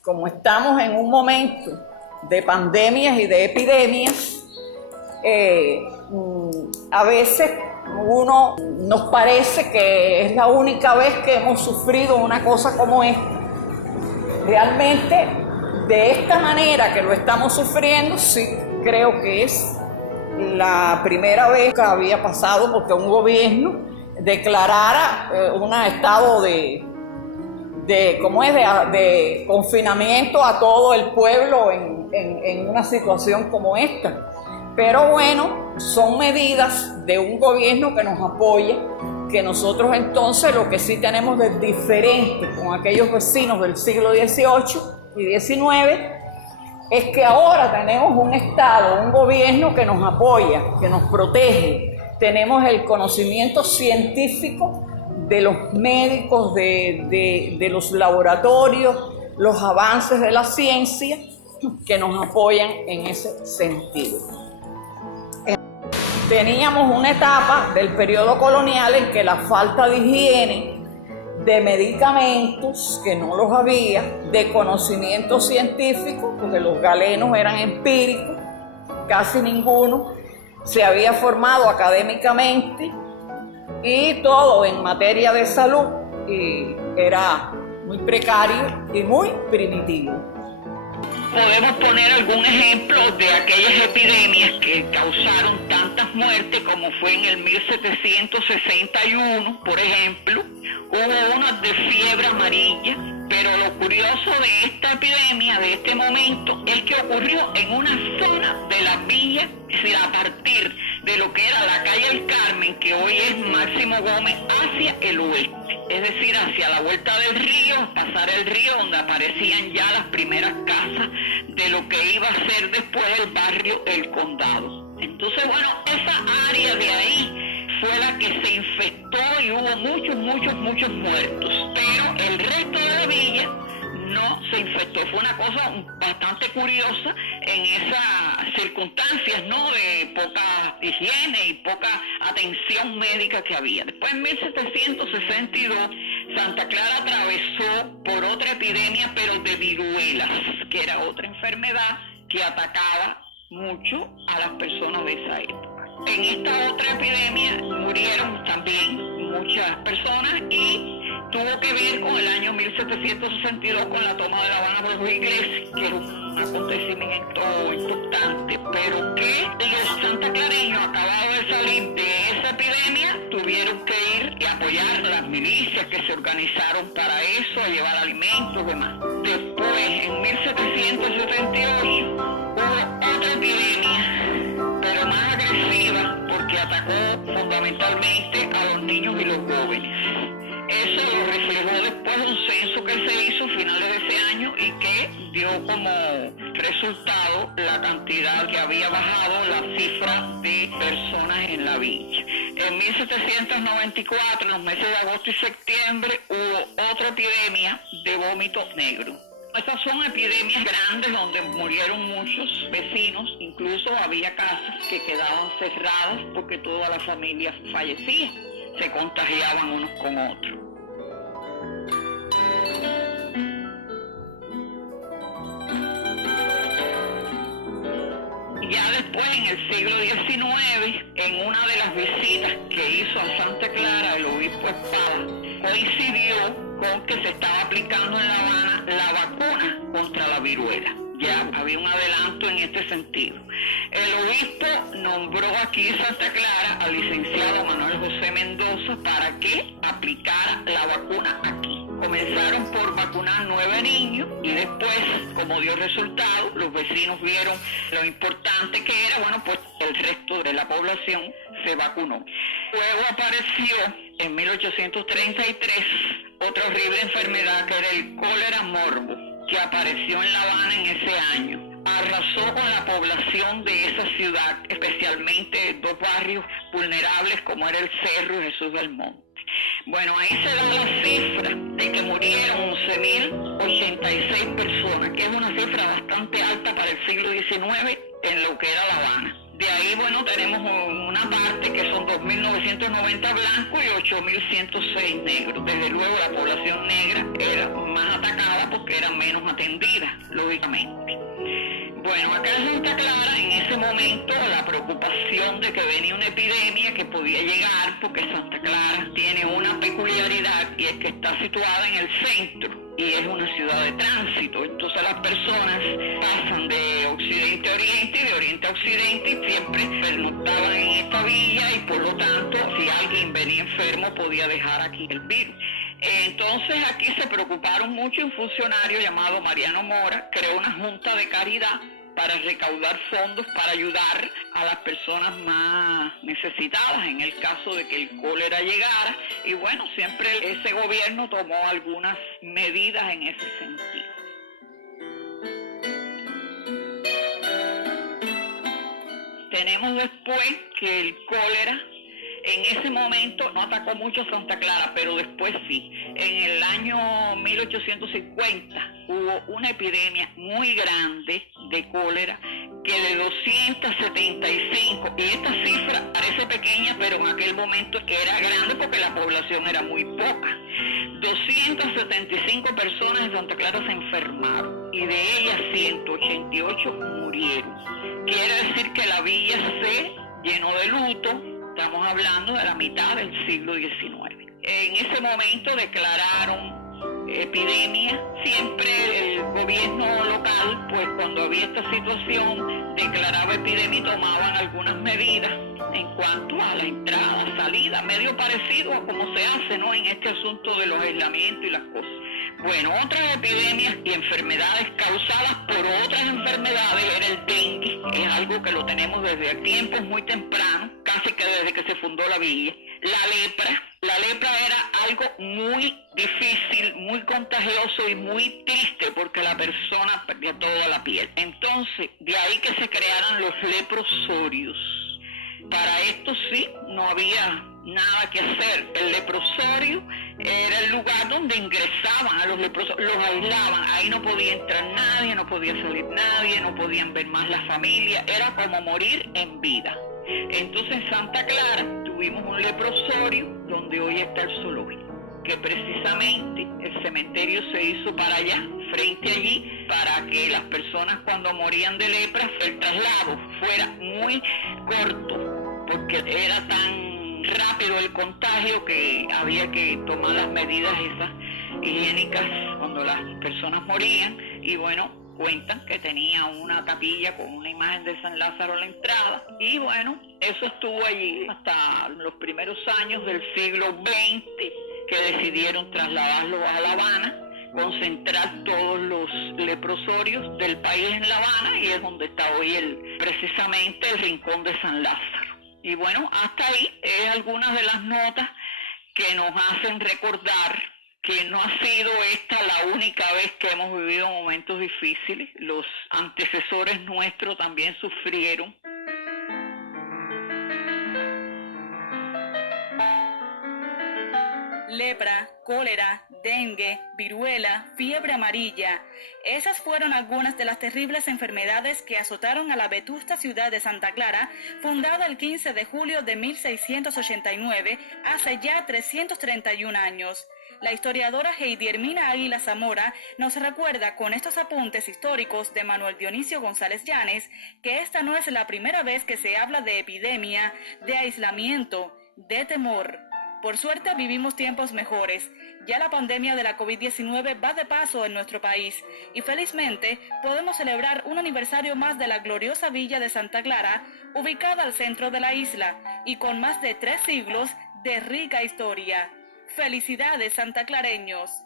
Como estamos en un momento de pandemias y de epidemias, a veces nos parece que es la única vez que hemos sufrido una cosa como esta. Realmente, de esta manera que lo estamos sufriendo, sí creo que es la primera vez que había pasado porque un gobierno declarara un estado de confinamiento a todo el pueblo en una situación como esta. Pero bueno, son medidas de un gobierno que nos apoya, que nosotros entonces lo que sí tenemos de diferente con aquellos vecinos del siglo XVIII y XIX es que ahora tenemos un Estado, un gobierno que nos apoya, que nos protege. Tenemos el conocimiento científico de los médicos, de los laboratorios, los avances de la ciencia que nos apoyan en ese sentido. Teníamos una etapa del periodo colonial en que la falta de higiene, de medicamentos, que no los había, de conocimiento científico, porque los galenos eran empíricos, casi ninguno se había formado académicamente, y todo en materia de salud era muy precario y muy primitivo. Podemos poner algún ejemplo de aquellas epidemias que causaron tantas muertes como fue en el 1761, por ejemplo. Hubo unas de fiebre amarilla, pero lo curioso de esta epidemia, de este momento, es que ocurrió en una zona de la villa, a partir de lo que era la calle El Carmen, que hoy es Máximo Gómez, hacia el oeste. Es decir, hacia la vuelta del río, pasar el río, donde aparecían ya las primeras casas de lo que iba a ser después el barrio El Condado. Entonces, bueno, esa área de ahí fue la que se infectó y hubo muchos muertos. Pero el resto de la villa no se infectó. Fue una cosa bastante curiosa en esas circunstancias, ¿no?, de poca higiene y poca atención médica que había. Después, en 1762, Santa Clara atravesó por otra epidemia, pero de viruelas, que era otra enfermedad que atacaba mucho a las personas de esa época. En esta otra epidemia murieron también muchas personas y tuvo que ver con el año 1762, con la toma de La Habana por los ingleses, que era un acontecimiento importante, pero que los santaclareños, acabados de salir de esa epidemia, tuvieron que ir y apoyar las milicias que se organizaron para eso, a llevar alimentos y demás. Después, en 1778, hubo otra epidemia, pero más agresiva, porque atacó fundamentalmente a los niños y los jóvenes. Eso lo reflejó después un censo que se hizo a finales de ese año y que dio como resultado la cantidad que había bajado la cifra de personas en la villa. En 1794, en los meses de agosto y septiembre, hubo otra epidemia de vómito negro. Estas son epidemias grandes donde murieron muchos vecinos, incluso había casas que quedaban cerradas porque toda la familia fallecía, se contagiaban unos con otros. Ya después, en el siglo XIX, en una de las visitas que hizo a Santa Clara el obispo Espada, coincidió con que se estaba aplicando en La Habana la vacuna contra la viruela. Ya había un adelanto en este sentido. El obispo nombró aquí en Santa Clara al licenciado Manuel José Mendoza para que aplicara la vacuna aquí. Comenzaron por vacunar 9 niños y después, como dio resultado, los vecinos vieron lo importante que era, bueno, pues el resto de la población se vacunó. Luego apareció en 1833 otra horrible enfermedad que era el cólera morbo, que apareció en La Habana en ese año. Arrasó con la población de esa ciudad, especialmente dos barrios vulnerables como era el Cerro y Jesús del Monte. Bueno, ahí se da la cifra de que murieron 11.086 personas, que es una cifra bastante alta para el siglo XIX en lo que era La Habana. De ahí, bueno, tenemos una parte que son 2.990 blancos y 8.106 negros. Desde luego la población negra era más atacada porque era menos atendida, lógicamente. Bueno, acá en Santa Clara, en ese momento, la preocupación de que venía una epidemia que podía llegar, porque Santa Clara tiene una peculiaridad y es que está situada en el centro y es una ciudad de tránsito. Entonces las personas pasan de occidente a oriente y de oriente a occidente y siempre pernoctaban en esta villa y por lo tanto, si alguien venía enfermo, podía dejar aquí el virus. Entonces aquí se preocuparon mucho. Un funcionario llamado Mariano Mora creó una junta de caridad para recaudar fondos para ayudar a las personas más necesitadas en el caso de que el cólera llegara. Y bueno, siempre ese gobierno tomó algunas medidas en ese sentido. Tenemos después que el cólera en ese momento no atacó mucho Santa Clara, pero después sí. En el año 1850 hubo una epidemia muy grande de cólera que de 275, y esta cifra parece pequeña, pero en aquel momento era grande porque la población era muy poca. 275 personas en Santa Clara se enfermaron y de ellas 188 murieron. Quiere decir que la villa se llenó de luto. Estamos hablando de la mitad del siglo XIX. En ese momento declararon epidemia. Siempre el gobierno local, pues cuando había esta situación, declaraba epidemia y tomaban algunas medidas en cuanto a la entrada, salida, medio parecido a como se hace, ¿no?, en este asunto de los aislamientos y las cosas. Bueno, otras epidemias y enfermedades causadas por otras enfermedades era el dengue. Es algo que lo tenemos desde tiempos muy tempranos, casi que desde que se fundó la villa. La lepra era algo muy difícil, muy contagioso y muy triste porque la persona perdía toda la piel. Entonces, de ahí que se crearan los leprosorios. Para esto sí, no había nada que hacer. El leprosorio era el lugar donde ingresaban a los leprosos, los aislaban. Ahí no podía entrar nadie, no podía salir nadie, no podían ver más la familia. Era como morir en vida. Entonces en Santa Clara tuvimos un leprosorio donde hoy está el zoológico, que precisamente el cementerio se hizo para allá, frente allí, para que las personas cuando morían de lepra, el traslado fuera muy corto, porque era tan rápido el contagio que había que tomar las medidas esas higiénicas cuando las personas morían. Y bueno, cuentan que tenía una capilla con una imagen de San Lázaro a la entrada. Y bueno, eso estuvo allí hasta los primeros años del siglo XX, que decidieron trasladarlo a La Habana, concentrar todos los leprosorios del país en La Habana, y es donde está hoy precisamente el Rincón de San Lázaro. Y bueno, hasta ahí es algunas de las notas que nos hacen recordar que no ha sido esta la única vez que hemos vivido momentos difíciles. Los antecesores nuestros también sufrieron. Lepra, cólera, dengue, viruela, fiebre amarilla. Esas fueron algunas de las terribles enfermedades que azotaron a la vetusta ciudad de Santa Clara, fundada el 15 de julio de 1689, hace ya 331 años. La historiadora Heidi Hermina Águila Zamora nos recuerda con estos apuntes históricos de Manuel Dionisio González Llanes que esta no es la primera vez que se habla de epidemia, de aislamiento, de temor. Por suerte vivimos tiempos mejores. Ya la pandemia de la COVID-19 va de paso en nuestro país y felizmente podemos celebrar un aniversario más de la gloriosa villa de Santa Clara, ubicada al centro de la isla y con más de 3 siglos de rica historia. ¡Felicidades, santaclareños!